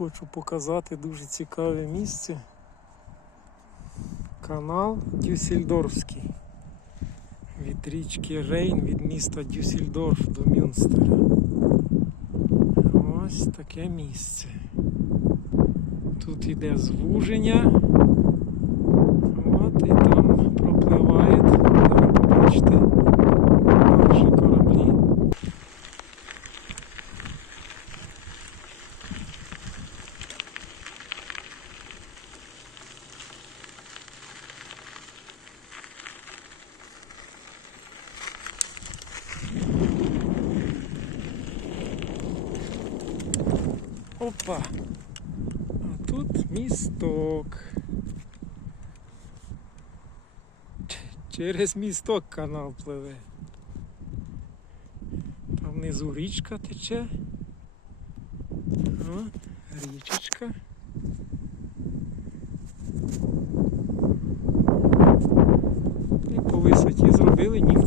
хочу показати дуже цікаве місце. Канал Дюссельдорфський. Від річки Рейн від міста Дюссельдорф до Мюнстера. Ось таке місце. Тут іде звуження. Опа! А тут місток. Через місток канал пливе. Там внизу річка тече. О, річечка. І по висоті зробили ніхто.